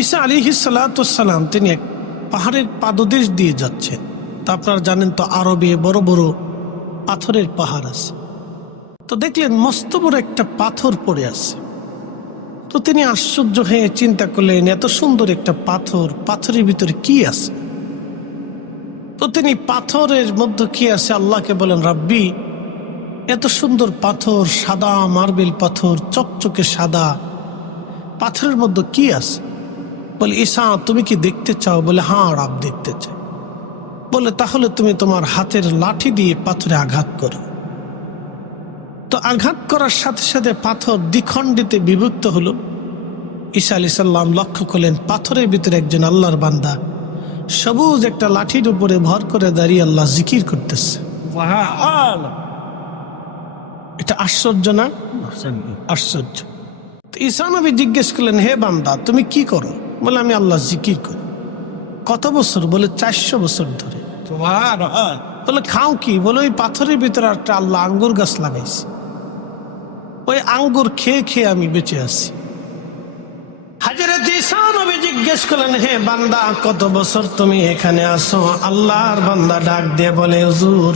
ঈসা আলী সালাতাম তিনি এক পাহাড়ের পাদদেশ দিয়ে যাচ্ছেন। তা আপনারা জানেন তো, আরবে বড় বড় পাথরের পাহাড় আছে। তো দেখলেন মস্ত বড় একটা পাথর পড়ে আছে। তো তিনি আশ্চর্য হয়ে চিন্তা করলেন, এত সুন্দর একটা পাথর, পাথরের ভিতরে কি আছে? তো তিনি পাথরের মধ্যে কি আছে আল্লাহকে বলেন, রাব্বি, এত সুন্দর পাথর, সাদা মার্বেল পাথর, চকচকে সাদা, পাথরের মধ্যে কি আছে? বলে ঈশা তুমি কি দেখতে চাও? বলে হ্যাঁ রাব দেখতে চাই বলে তাহলে তুমি তোমার হাতের লাঠি দিয়ে পাথরে আঘাত করো। তো আঘাত করার সাথে সাথে পাথর দ্বিখণ্ডিতে বিভক্ত হলো। ঈসা আলি সাল্লাম লক্ষ্য করলেন পাথরের ভিতরে একজন আল্লাহর বান্দা সবুজ একটা লাঠির উপরে ভর করে দাঁড়িয়ে আল্লাহ জিকির করতেছে। এটা আশ্চর্য না? আশ্চর্য। নবী জিজ্ঞেস করলেন হে বান্দা তুমি কি করো? বলে আমি আল্লাহ জিকির করি। কত বছর? বলে চারশো বছর ধরে। বলে খাও কি? বলে ওই পাথরের ভিতরে একটা আল্লাহ আঙ্গুর গাছ লাগাইছে। ওই আঙ্গুর খেয়ে খেয়ে আমি বেঁচে আছি। হাজরত ঈসা নবী জিজ্ঞেস করলেন হে বান্দা কত বছর তুমি এখানে আসো আল্লাহর বান্দা ডাক দিয়ে বলে হুজুর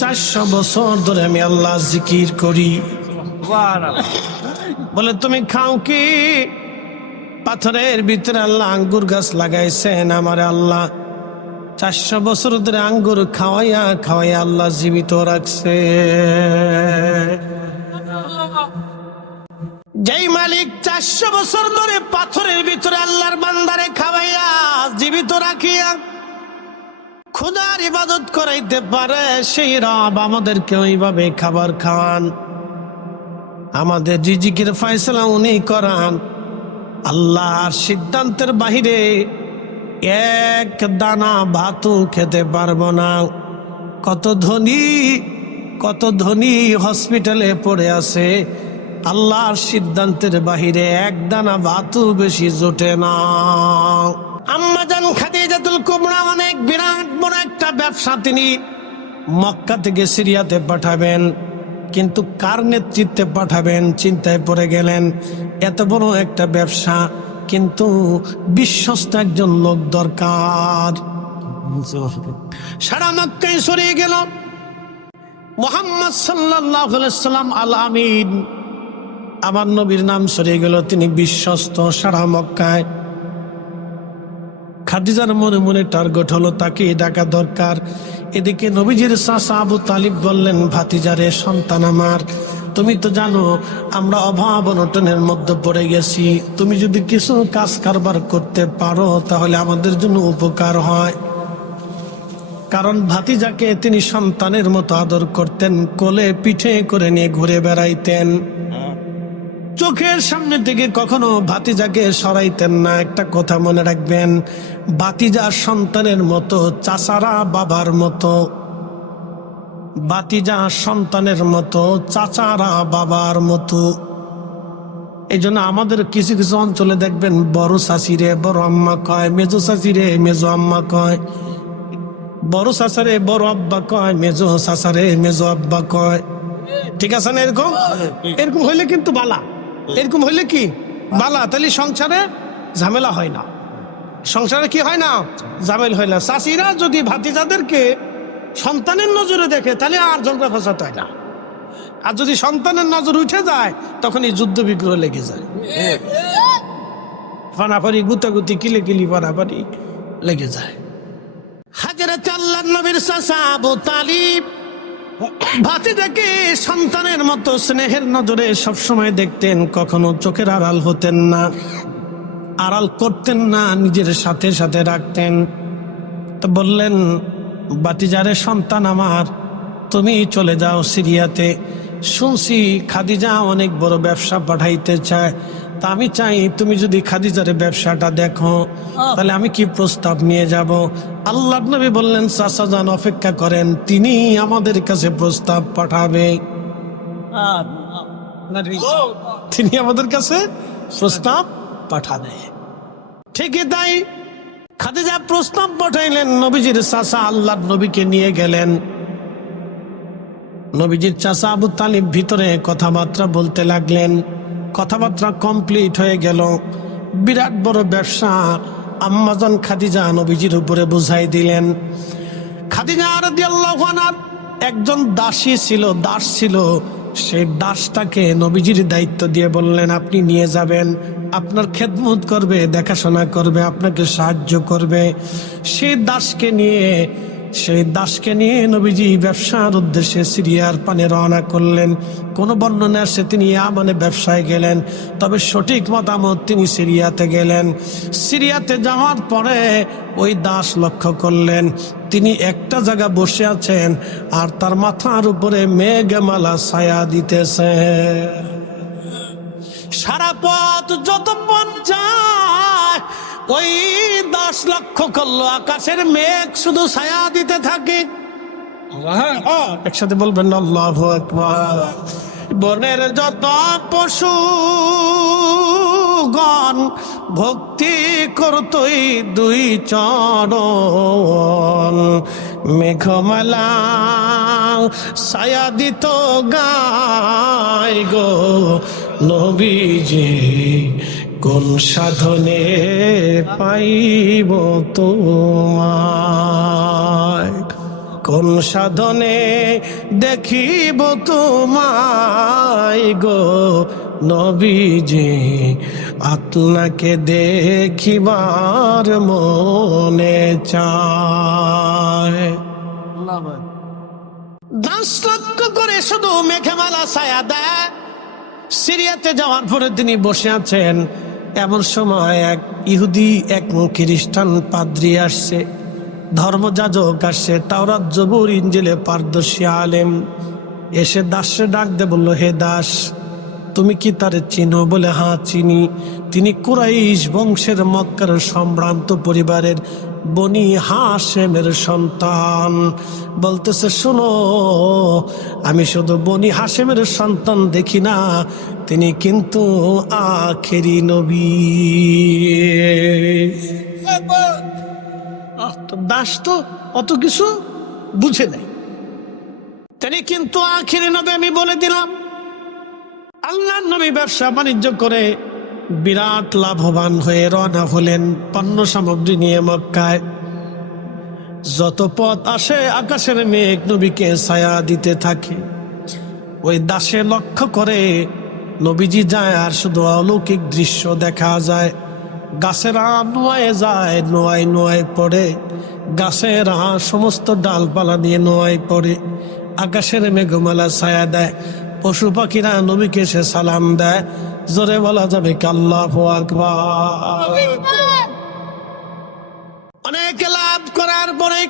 চারশো বছর ধরে আমি আল্লাহ জিকির করি। বলে তুমি খাও কি? পাথরের ভিতরে আল্লাহ আঙ্গুর গাছ লাগাইছেন, আমার আল্লাহ। চারশো বছর ধরে আঙ্গুর খাওয়াইয়া খাওয়াইয়া আল্লাহ জীবিত রাখছে। যেই মালিক চারশো বছর ধরে পাথরের ভিতরে আল্লাহর বান্দারে খাওয়াইয়া জীবিত রাখিয়া খুদার ইবাদত করাইতে পারে, সেই রব আমাদেরকে ওইভাবে খাবার খাওয়ান। আমাদের রিজিকের ফয়সলা উনি করান। আল্লাহর সিদ্ধান্তের বাহিরে এক দানা ভাতও খেতে পারব না। কত ধনী কত ধনী হসপিটালে পড়ে আছে। আল্লাহর সিদ্ধান্তের বাহিরে এক দানা ভাতও বেশি জোটে না। আম্মাজান খাদিজাতুল কুবরা অনেক বিরাট বড় একটা ব্যবসা তিনি মক্কা থেকে সিরিয়াতে পাঠাবেন। কিন্তু কার নেতৃত্বে পাঠাবেন? চিন্তায় পড়ে গেলেন, এত বড় একটা ব্যবসা, কিন্তু বিশ্বস্ত একজন লোক দরকার। সারা মক্কায় সরিয়ে গেল। মোহাম্মদ সাল্লাম আল আমিন আমার নবীর নাম সরিয়ে গেল, তিনি বিশ্বস্ত সারা মক্কায়। খাদিজার মনে মনে টার্গেট হলো তাকে ডাকা দরকার। এদিকে নবীজির চাষা আবু তালিব বললেন ভাতিজারে সন্তান আমার, তুমি তো জানো, আমরা অভাব অনটনের মধ্যে পড়ে গেছি। তুমি যদি কিছু কাজ কারবার করতে পারো, তাহলে আমাদের জন্য উপকার হয়। কারণ ভাতিজাকে তিনি সন্তানের মতো আদর করতেন, কোলে পিঠে করে নিয়ে ঘুরে বেড়াইতেন। চোখের সামনে থেকে কখনো ভাতিজাকে সরাইতেন না। একটা কথা মনে রাখবেন বাতিজা সন্তানের মতো চাচারা বাবার মতো। বাতিজা সন্তানের মতো চাচারা বাবার মতো। এই জন্য আমাদের কিছু কিছু অঞ্চলে দেখবেন বড় শাশিরে বড় আম্মা কয় মেজো শাশিরে মেজো আম্মা কয়। বড় শাসারে বড় আব্বা কয় মেজো শাসারে মেজো আব্বা কয়। ঠিক আছে না এরকম? এরকম হইলে কিন্তু বালা। এরকম হইলে কি? বালা, তাহলে সংসারে ঝামেলা হয় না। সংসারে কি হয় না? ঝামেলা হয় না। চাষিরা যদি ভাতিজাদেরকে সন্তানের নজরে দেখে, তাহলে আর ঝগড়া ফসাত হয় না। আর যদি সন্তানের নজর উঠে যায়, তখন এই যুদ্ধ বিগ্রহ লেগে যায়। ফানাফারি গুতাগুতি কিলে কিলি ফানাফারি লেগে যায়। হাজরত আল্লাহ নবীর আবু তালিব ভাতিজাকে সন্তানের মতো স্নেহের নজরে সবসময় দেখতেন, কখনো চোখের আড়াল হতেন না, আড়াল করতেন না, নিজের সাথে সাথে রাখতেন। তো বললেন বাতিজারে সন্তান আমার, তুমি চলে যাও সিরিয়াতে। শুনছি খাদিজা অনেক বড় ব্যবসা পাঠাইতে চায়। তা আমি চাই তুমি যদি খাদিজারে ব্যবসাটা দেখো তাহলে আমি কি প্রস্তাব নিয়ে যাব? আল্লাহ নবী বললেন যান অপেক্ষা করেন। তিনি আমাদের কাছে প্রস্তাব পাঠাবে। তিনি আমাদের কাছে প্রস্তাব পাঠাবে। ঠিকই তাই। খাদিজা প্রস্তাব পাঠাইলেন নবীজির চাচা আল্লাহ নবীকে নিয়ে গেলেন। নবীজির চাচা আবু তালিব ভিতরে কথাবার্তা বলতে লাগলেন। কথাবার্তা কমপ্লিট হয়ে গেল। বিরাট বড় ব্যবসা আম্মাজান খাদিজা নবীজির উপরে বুঝাই দিলেন। খাদিজা একজন দাসী ছিল, দাস ছিল। সেই দাসটাকে নবীজির দায়িত্ব দিয়ে বললেন, আপনি নিয়ে যাবেন, আপনার খেদমত করবে, দেখাশোনা করবে, আপনাকে সাহায্য করবে। সেই দাসকে নিয়ে সেই দাসকে নিয়ে নবীজি ব্যবসার উদ্দেশ্যে সিরিয়ার পানে রওনা করলেন। কোন বর্ণনা আসে তিনি মানে ব্যবসায় গেলেন। তবে সঠিক মতামত তিনি সিরিয়াতে গেলেন। সিরিয়াতে যাওয়ার পরে ওই দাস লক্ষ্য করলেন, তিনি একটা জায়গা বসে আছেন আর তার মাথার উপরে মেঘমালা ছায়া দিতেছে। সারা পথ যত যায় ওই দশ লক্ষ করল আকাশের মেঘ শুধু ছায়া দিতে থাকে। একসাথে বলবেন আল্লাহ বনের যত পশু গণ ভক্তি করতই দুই চরণ। মেঘমালা ছায়া দিত গায় গো নবীজি। কোন সাধনে পাইব তোমায়? কোন সাধনে দেখিব তোমায় গো নবীজি? আপনাকে দেখিবার মনে চায়। দাস লক্ষ্য করে শুধু মেঘমালা ছায়া দেয়। সিরিয়াতে যাওয়ার পরে তিনি বসে আছেন। এমন সময় এক ইহুদি এক খ্রিস্টান পাদ্রি আসছে। ধর্মযাজক আসছে, তাওরাত জবুর ইঞ্জিলে পারদর্শী আলেম। এসে দাসে ডাক দে বলল, হে দাস, তুমি কি তার চিনো? বলে হা চিনি। তিনি কুরাইশ বংশের মক্কার সম্ভ্রান্ত পরিবারের বনি হাসেমের সন্তান। বলতেছে, শোনো, আমি শুধু বনি হাসেমের সন্তান দেখি না, তিনি কিন্তু আখেরি নবী। দাস তো অত কিছু বুঝে নাই। তিনি কিন্তু আখেরি নবী আমি বলে দিলাম। আল্লাহ নবী ব্যবসা বাণিজ্য করে বিরাট লাভবান হয়ে রওনা হলেন পণ্য সামগ্রী নিয়ে মক্কায়। যত পথ আসে আকাশের মেঘ নবীকে ছায়া দিতে থাকে। ওই দাসে লক্ষ্য করে নবীজি যায় আর শুধু অলৌকিক দৃশ্য দেখা যায়। গাছেরা নোয়ায় যায়, নোয়ায় নোয়ায় পড়ে। গাছের গাছেরা সমস্ত ডালপালা দিয়ে নোয়ায় পড়ে। আকাশের মেঘমালা ছায়া দেয়। পশু পাখিরা নবীকে সে সালাম দেয়। জোরে বলা যাবে কাল্লাহ অনেক লাভ করার পরে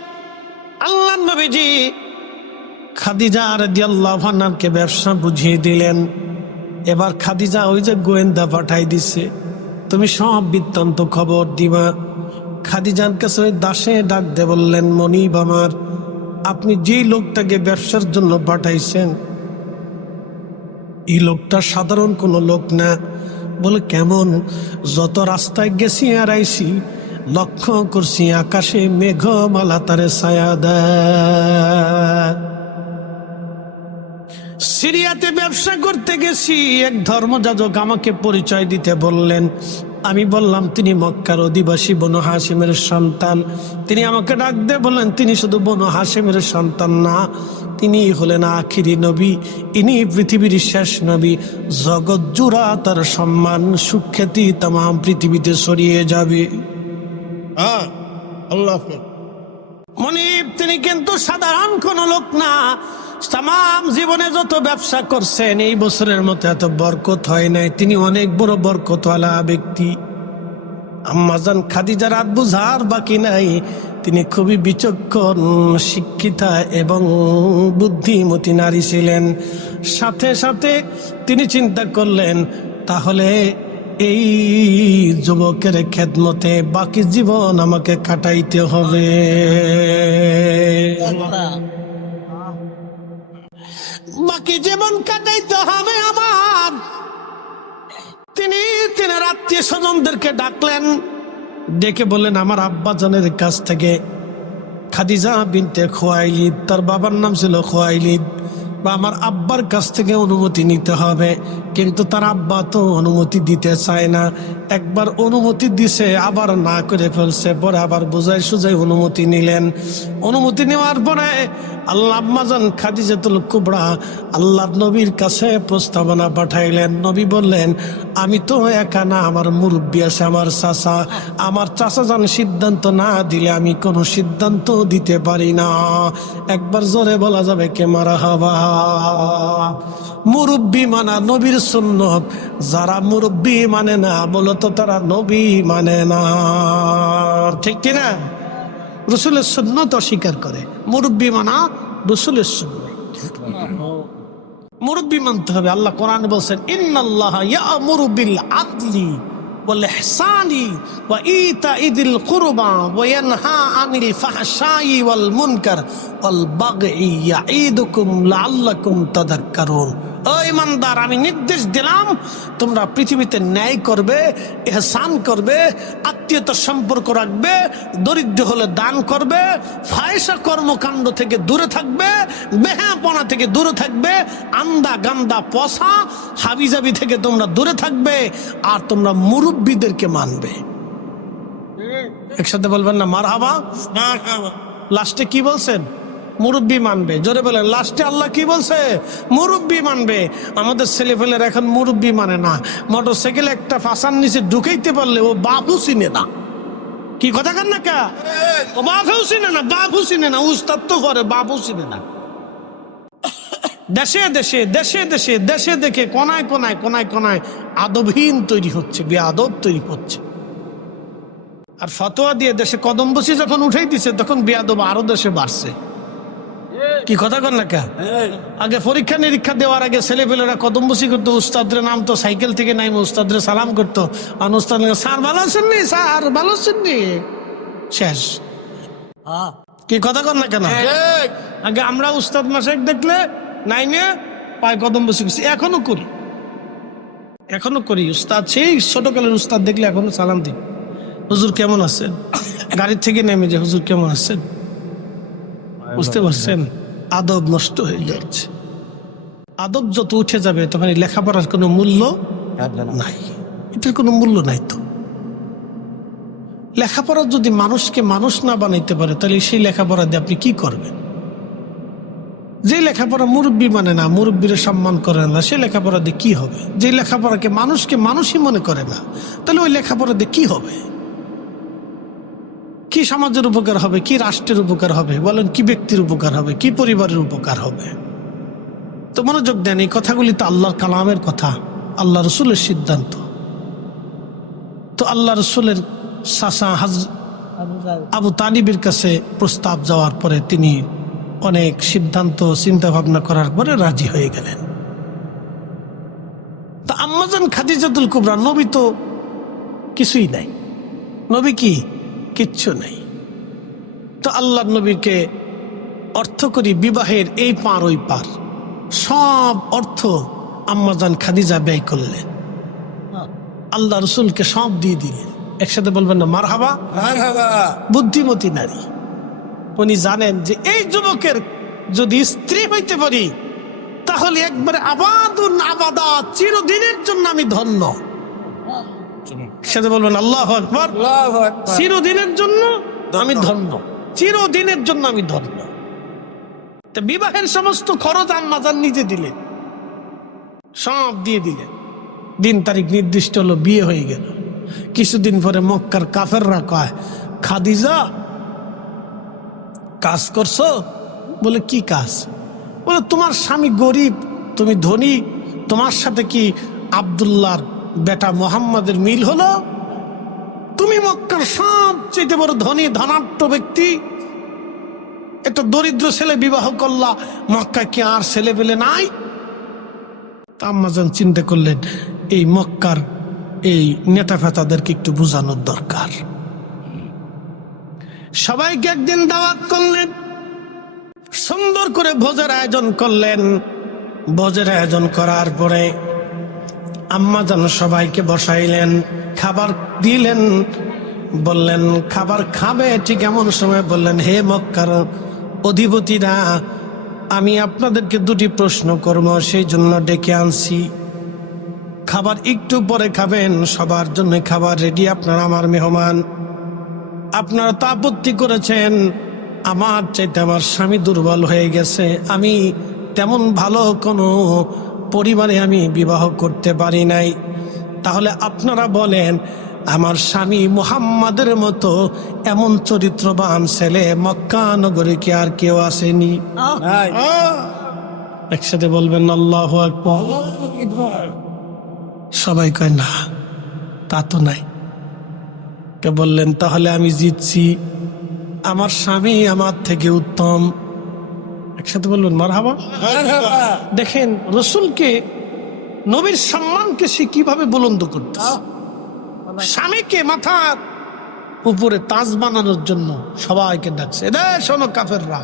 আল্লাহ নবীজি খাদিজা রাদিয়াল্লাহু আনহাকে ব্যবসা বুঝিয়ে দিলেন। এবার খাদিজা ওই যে গোয়েন্দা পাঠাই দিছে। তুমি সব বৃত্তান্ত খবর দিবা। খাদিজার কাছে দাসে ডাক দে বললেন, মনিব আমার, আপনি যেই লোকটাকে ব্যবসার জন্য পাঠাইছেন এই লোকটা সাধারণ কোনো লোক না। বলে, কেমন? যত রাস্তায় গেছি আর আইছি, লক্ষ্য করছি আকাশে মেঘমালা তারে ছায়া সিরিয়াতে ব্যবসা করতে গেছি, এক ধর্মযাজক আমাকে পরিচয় দিতে বললেন। আমি বললাম, তিনি মক্কার অধিবাসী বনু হাসিমের সন্তান। তিনি আমাকে ডাক দিয়ে বললেন, তিনি শুধু বনু হাসিমের সন্তান না তিনি হলেন আখিরি নবী। ইনি পৃথিবীর শেষ নবী। জগৎ জুড়া তার সম্মান সুখ্যাতি তাম পৃথিবীতে ছড়িয়ে যাবে। হ্যাঁ মনিব তিনি কিন্তু সাধারণ কোন লোক না। তাম জীবনে যত ব্যবসা করছেন এই বছরের মতো এত বরকত হয় নাই। তিনি অনেক বড় বরকতওয়ালা ব্যক্তি। আম্মাজান খাদিজা রাত বুঝার বাকি নাই। তিনি খুবই বিচক্ষণ, শিক্ষিতা এবং বুদ্ধিমতী নারী ছিলেন। সাথে সাথে তিনি চিন্তা করলেন, তাহলে এই যুবকের খেদমতে বাকি জীবন আমাকে কাটাইতে হবে। বাকি জীবন কাটাইতে হবে আমার। তিনি তিনের আত্মীয় স্বজনদেরকে ডাকলেন ডেকে বললেন, আমার আব্বাজানের কাছ থেকে খাদিজা বিনতে খোয়াইলিদ, তার বাবার নাম ছিল খোয়াইলিদ, বা আমার আব্বার কাছ থেকে অনুমতি নিতে হবে। কিন্তু তার আব্বা তো অনুমতি দিতে চায় না। একবার অনুমতি দিছে, আবার না করে ফেলছে। পরে আবার বুঝাই সুজাই অনুমতি নিলেন। অনুমতি নেওয়ার পরে আল্লাহ আম্মাজান খাদিজাতুল কুবরা আল্লাহ নবীর কাছে প্রস্তাবনা পাঠাইলেন। নবী বললেন, আমি তো একা না, আমার মুরব্বী আছে, আমার চাচা। আমার চাচা যান সিদ্ধান্ত না দিলে আমি কোনো সিদ্ধান্ত দিতে পারি না। একবার জোরে বলা যাবে কে মারা হবা? মুরব্বী মানা নবীর সুন্নত। যারা মুরব্বী মানে না মূলত তারা নবী মানে না। ঠিক কিনা? রসুলের সুন্নত অস্বীকার করে। মুরব্বী মানা রসুলের সুন্নত। মুরব্বী মানতে হবে। আল্লাহ কোরআন বলছেন, ইন্নাল্লাহ ইয়ামুরু বিল আদলি ওয়াল ইহসানি ওয়া ইতাই দিল কুরবা ওয়া ইয়ানহা আনিল ফাহশাই ওয়াল মুনকার ইমানদার আমি নির্দেশ দিলাম তোমরা পৃথিবীতে ন্যায় করবে এহসান করবে আত্মীয়তার সম্পর্ক রাখবে দরিদ্র হলে দান করবে ফায়সা কর্মকাণ্ড থেকে দূরে থাকবে বেহাপনা থেকে দূরে থাকবে আন্দা গান্দা পশা হাবিজাবি থেকে তোমরা দূরে থাকবে আর তোমরা মুরব্বীদেরকে মানবে। একসাথে বলবেন না মার হাবা লাস্টে কি বলছেন? মুরব্বী মানবে। জোরে বলেন, লাস্টে আল্লাহ কি বলছে? মুরব্বী মানবে। আমাদের ছেলেপেলের এখন মুরব্বী মানে না। মোটর সাইকেল একটা ফাঁসার নিচে ঢুকাইতে পারলে ও বাবু চিনে না। কি কথা কান না কা? ও বাবু চিনে না বাবু চিনে না, উস্তাদ তো করে বাবু চিনে না। দেশে দেশে দেশে দেশে দেশে দেখে কোনায় কোনায় কোনায় কোনায় আদবহীন তৈরি হচ্ছে, বেআদব তৈরি হচ্ছে। আর ফতোয়া দিয়ে দেশে কদম বসি যখন উঠাই দিছে, তখন বেয়াদব আরও দেশে বাড়ছে। কি কথা কর না কা? আগে পরীক্ষা নিরীক্ষা দেওয়ার আগে ছেলেপেলেরা কদম বসি করতো উস্তাদের নাম তো সাইকেল থেকে নাইমে উস্তাদরে সালাম করতো। আর উস্তাদ স্যার ভালো আছেন নি? স্যার ভালো আছেন নি? শেষ। কি কথা কর না কেন? আগে আমরা উস্তাদ মাসেক দেখলে নাইমে পায় কদম বসি করছি। এখনও করি। এখনও করি। উস্তাদ সেই ছোটকালের উস্তাদ দেখলে এখনও সালাম দিই। হুজুর কেমন আছেন? গাড়ির থেকে নেমে যে হুজুর কেমন আছেন? বুঝতে পারছেন? আদব নষ্ট হয়ে যাচ্ছে। আদব যত উঠে যাবে তখন এই লেখাপড়ার কোনো মূল্য নাই। এটার কোনো মূল্য নাই তো। লেখাপড়া যদি মানুষকে মানুষ না বানাইতে পারে তাহলে সেই লেখাপড়া দিয়ে আপনি কি করবেন? যে লেখাপড়া মুরব্বী মানে না মুরব্বীর সম্মান করে না সে লেখাপড়া দিয়ে কি হবে? যে লেখাপড়াকে মানুষকে মানুষই মনে করে না তাহলে ওই লেখাপড়া দিয়ে কি হবে? কি সমাজের উপকার হবে? কি রাষ্ট্রের উপকার হবে? বলেন, কি ব্যক্তির উপকার হবে? কি পরিবারের উপকার হবে? তো মনোযোগ দেন, এই কথাগুলি তো আল্লাহর কালামের কথা আল্লাহ রসুলের সিদ্ধান্ত। তো আল্লাহ রসুলের সাসা হাজ আবু তালিবের কাছে প্রস্তাব যাওয়ার পরে তিনি অনেক সিদ্ধান্ত চিন্তা ভাবনা করার পরে রাজি হয়ে গেলেন। তা আম্মাজান খাদিজাতুল কুবরা, নবী তো কিছুই নাই। নবী কি? কিচ্ছু নাই। তো আল্লাহ নবীকে অর্থ করি বিবাহের এই পার ওই পার। সব অর্থ আম্মাজান খাদিজা ব্যয় করলেন। আল্লাহ রসুলকে সব দিয়ে দিলেন। একসাথে বলবেন না মার হাবা বুদ্ধিমতী নারী। উনি জানেন যে এই যুবকের যদি স্ত্রী হইতে পারি তাহলে একবারে আবাদুন আবাদা চিরদিনের জন্য আমি ধন্য। সাথে বলবেন আল্লাহ আকবর। চিরদিনের জন্য আমি ধন্য। চিরদিনের জন্য আমি ধন্য। তা বিবাহের সমস্ত খরচ আম্মাজান নিজে দিলে। সব দিয়ে দিলে। দিন তারিখ নির্দিষ্ট হলো বিয়ে হয়ে গেল। কিছুদিন পরে মক্কার কাফেররা কয় খাদিজা কাজ করছ? বলে কি কাজ? বলে তোমার স্বামী গরিব তুমি ধনী তোমার সাথে কি আবদুল্লাহর বেটা মোহাম্মদের মিল হলো, তুমি মক্কার সবচেয়ে বড় ধনী, ধনাঢ্য ব্যক্তি। একটা দরিদ্র ছেলে বিবাহ করলা মক্কা কি আর ছেলে পেলে নাই? আম্মাজান চিন্তা করলেন, এই মক্কার এই নেতা ফেতাদেরকে একটু বোঝানোর দরকার। সবাইকে একদিন দাওয়াত করলেন, সুন্দর করে ভোজের আয়োজন করলেন। ভোজের আয়োজন করার পরে আম্মা যেন সবাইকে বসাইলেন, খাবার দিলেন, বললেন, খাবার খাবে? ঠিক এমন সময় বললেন, হে মক্কার অধিপতিরা, আমি আপনাদেরকে দুটি প্রশ্ন করব, সেই জন্য ডেকে আনছি। খাবার একটু পরে খাবেন, সবার জন্য খাবার রেডি আপনারা আমার মেহমান। আপনারা তো আপত্তি করেছেন, আমার চাইতে আমার স্বামী দুর্বল হয়ে গেছে, আমি তেমন ভালো কোনো পরিবারে আমি বিবাহ করতে পারি নাই। তাহলে আপনারা বলেন আমার স্বামী মুহাম্মাদের মতো এমন চরিত্রবান ছেলে মক্কা নগরে কি আর কেউ আসেনি? একসাথে বলবেন আল্লাহ সবাই কয় না তা তো নাই। কে বললেন তাহলে আমি জিতছি। আমার স্বামী আমার থেকে উত্তম। একসাথে বলবেন মারহাবা? দেখেন রসুলকে নবীর সম্মানকে সে কীভাবে বুলন্দ করতে? স্বামীকে মাথার উপরে তাজ বানানোর জন্য সবাইকে ডাকছে রে শোনো কাফেররা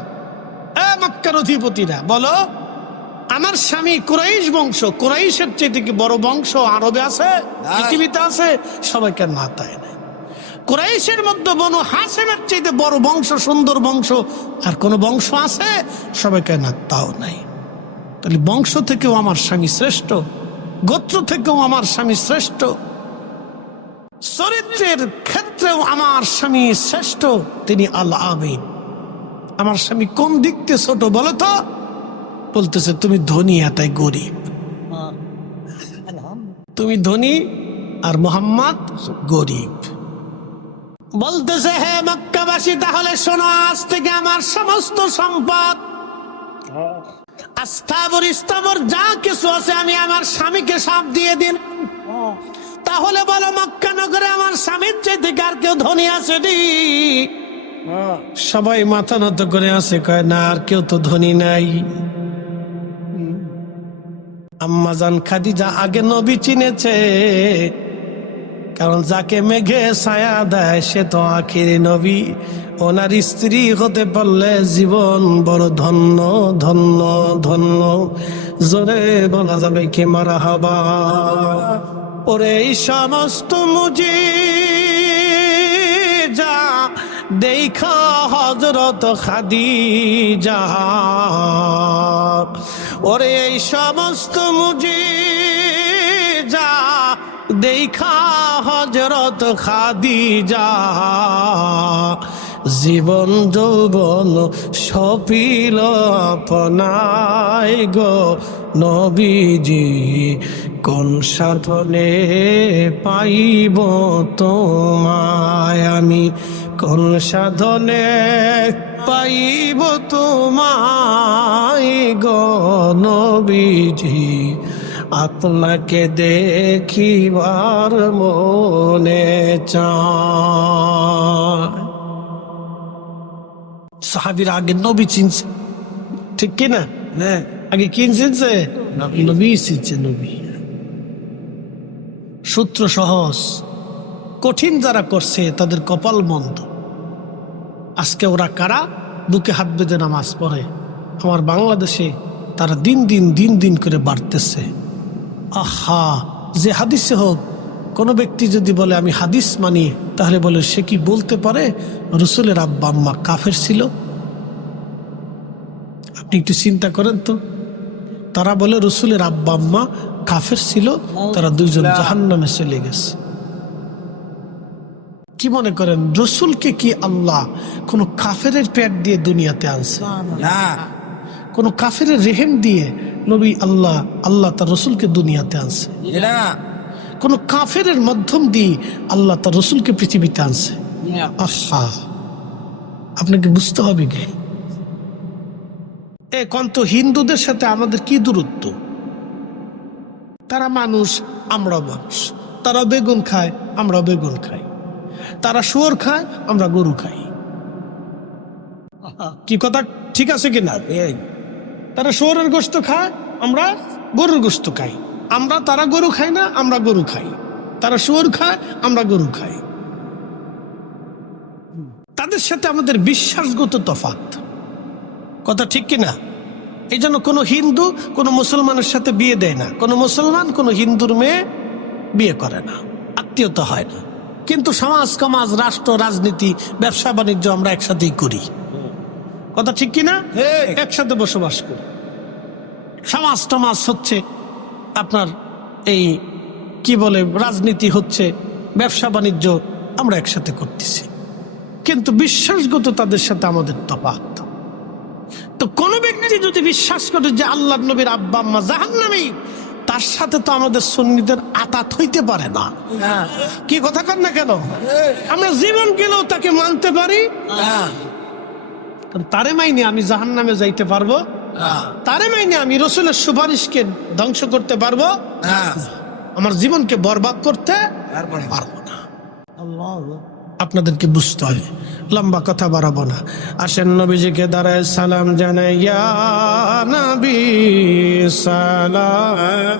এ মক্কার অধিপতিরা বলো আমার স্বামী কুরাইশ বংশ কুরাইশের কি বড় বংশ আরবে আছে পৃথিবীতে আছে? সবাইকে না তাই নাই। কুরাইশের মধ্যে বনু হাসেমের চাইতে বড় বংশ সুন্দর বংশ আর কোন বংশ আছে? সবাইকে না তাও নাই। তাহলে বংশ থেকেও আমার স্বামী শ্রেষ্ঠ গোত্র থেকেও আমার স্বামী শ্রেষ্ঠ চরিত্রের ক্ষেত্রেও আমার স্বামী শ্রেষ্ঠ তিনি আল্লাহ আমিন। আমার স্বামী কোন দিকতে ছোট বলো তো? বলতেছে তুমি ধনী এটাই গরিব। তুমি ধনী আর মোহাম্মদ গরিব। বলতেছে, হে মক্কাবাসী, তাহলে শোনো, আজ থেকে আমার সমস্ত সম্পদ। আস্থাবর ইস্তাবর যা কিছু আছে, আমি আমার স্বামীকে সাপ দিয়ে দিন। তাহলে বলো, মক্কা নগরে আমার স্বামীর চাইতে আর কেউ ধনী আছে সবাই মাথা নত করে আছে, কয়, না, আর কেউ তো ধনী নাই। আম্মাজান খাদিজা আগে নবী চিনেছে। কারণ যাকে মেঘে ছায়া দেয়, সে তো আখিরি নবী। ওনার স্ত্রী হতে পারলে জীবন বড় ধন্য ধন্য ধন্য। জোরে বলা যাবে কি মারা হবা ওরে এই সমস্ত মুজি যা দেখা হজরত খাদি যা ওরে এই সমস্ত মুজি যা দেখা হজরত খাদিজা, জীবন যৌবন সপিল আপনায় গো নবীজি, কোন সাধনে পাইব তোমায় আমি? কোন সাধনে পাইব তোমায় গো নবীজি? আপনাকে দেখিবার মনে সাহাবির আগে নবী চিনছে। ঠিক কিনা আগে কি চিনছে? নবী চিনছে নবী। সূত্র সহজ। কঠিন যারা করছে তাদের কপাল মন্দ। আজকে ওরা কারা? বুকে হাত বেঁধে নামাজ পড়ে। আমার বাংলাদেশে তারা দিন দিন দিন দিন করে বাড়তেছে। আহা যে হাদিসে হোক কোনো ব্যক্তি যদি বলে আমি হাদিস মানি তাহলে বলে সে কি বলতে পারে? রসুলের আব্বা আম্মা কাফের ছিল? আপনি একটু চিন্তা করেন তো। তারা বলে রসুলের আব্বা আম্মা কাফের ছিল তারা দুইজন জাহান নামে চলে গেছে। কি মনে করেন রসুলকে কি আল্লাহ কোন কাফের পেট দিয়ে দুনিয়াতে আনছে? না। কোন কাফের রেহেম দিয়ে নবী আল্লাহ আল্লাহ তার রসুলকে দুনিয়াতে আনছে। কোন কাফের মাধ্যম দিয়ে আল্লাহ তার রসুলকে পৃথিবীতে আনছে। আহা আপনাকে বুঝতে হবে কি? এ কন্ত হিন্দুদের সাথে আমাদের কি দূরত্ব? তারা মানুষ আমরা মানুষ। তারা বেগুন খায় আমরা বেগুন খাই। তারা শুয়োর খায় আমরা গরু খাই। কি কথা ঠিক আছে কিনা? তারা শুয়োরের গোস্ত খায় আমরা গরুর গোস্ত খাই। আমরা তারা গরু খাই না আমরা গরু খাই। তারা শুয়োর খায় আমরা গরু খাই। তাদের সাথে আমাদের বিশ্বাসগত তফাত কথা ঠিক কিনা এই জন্য কোনো হিন্দু কোনো মুসলমানের সাথে বিয়ে দেয় না। কোনো মুসলমান কোনো হিন্দুর মেয়ে বিয়ে করে না। আত্মীয়তা হয় না। কিন্তু সমাজ সমাজ রাষ্ট্র রাজনীতি ব্যবসা বাণিজ্য আমরা একসাথেই করি। কথা ঠিক কিনা। একসাথে বসবাস করি। সমাজ টমাজ হচ্ছে আপনার এই কি বলে রাজনীতি হচ্ছে ব্যবসা বাণিজ্য আমরা একসাথে করতেছি। কিন্তু বিশ্বাসগত তাদের সাথে আমাদের তফাৎ। তো কোন ব্যক্তি যদি বিশ্বাস করে যে আল্লাহ নবীর আব্বা আম্মা জাহান্নামী তার সাথে তো আমাদের সন্নিদের আতাত হইতে পারে না। কি কথা কর না কেন? আমরা জীবন গেলেও তাকে মানতে পারি। কারণ তারে মাইনে আমি জাহান নামে যাইতে পারব তারে মাইনে আমি রসুলের সুপারিশকে ধ্বংস করতে পারব? আমার জীবনকে বরবাদ করতে পারব না। আপনাদেরকে বুঝতে হবে লম্বা কথা বাড়াবো না। আসেন নবীজিকে দাঁড়ায় সালাম জানাই সালাম।